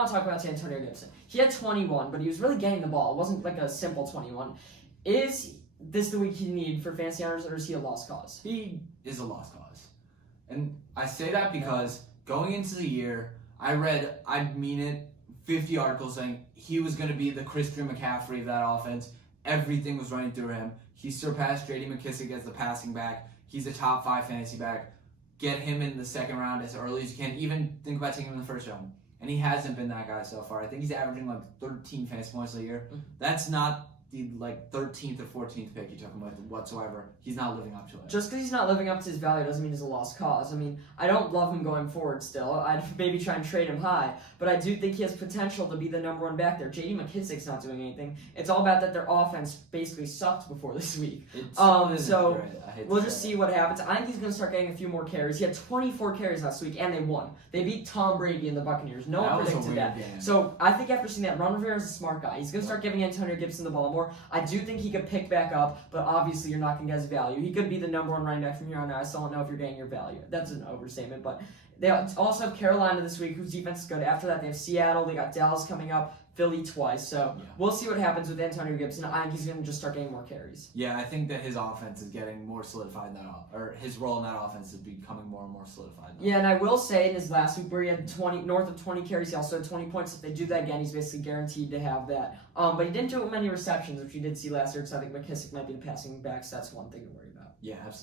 I'll talk about Antonio Gibson. He had 21, but he was really getting the ball. It wasn't like a simple 21. Is this the week he need for fantasy owners, or is he a lost cause? He is a lost cause. And I say that because going into the year, I mean it, 50 articles saying he was going to be the Christian McCaffrey of that offense. Everything was running through him. He surpassed J.D. McKissic as the passing back. He's a top 5 fantasy back. Get him in the second round as early as you can. Even think about taking him in the first round. And he hasn't been that guy so far. I think he's averaging like 13 fantasy points a year. That's not the 13th or 14th pick you took him with whatsoever. He's not living up to it. Just because he's not living up to his value doesn't mean he's a lost cause. I mean, I don't love him going forward still. I'd maybe try and trade him high, but I do think he has potential to be the number 1 back there. J.D. McKissic's not doing anything. It's all about that their offense basically sucked before this week. So we'll just see what happens. I think he's going to start getting a few more carries. He had 24 carries last week, and they won. They beat Tom Brady and the Buccaneers. No one predicted that. Game. So I think after seeing that, Ron Rivera's a smart guy. He's going to start giving Antonio Gibson the ball more. I do think he could pick back up, but obviously you're not going to get his value. He could be the number 1 running back from here on out. I still don't know if you're getting your value. That's an overstatement, but they also have Carolina this week, whose defense is good. After that, they have Seattle. They got Dallas coming up, Philly twice. So we'll see what happens with Antonio Gibson. I think he's going to just start getting more carries. Yeah, I think that his offense is getting more solidified or his role in that offense is becoming more and more solidified. Yeah, and I will say in his last week where he had north of 20 carries, he also had 20 points. If they do that again, he's basically guaranteed to have that. But he didn't do many receptions, which we did see last year, because I think McKissic might be the passing back, so that's one thing to worry about. Yeah, absolutely.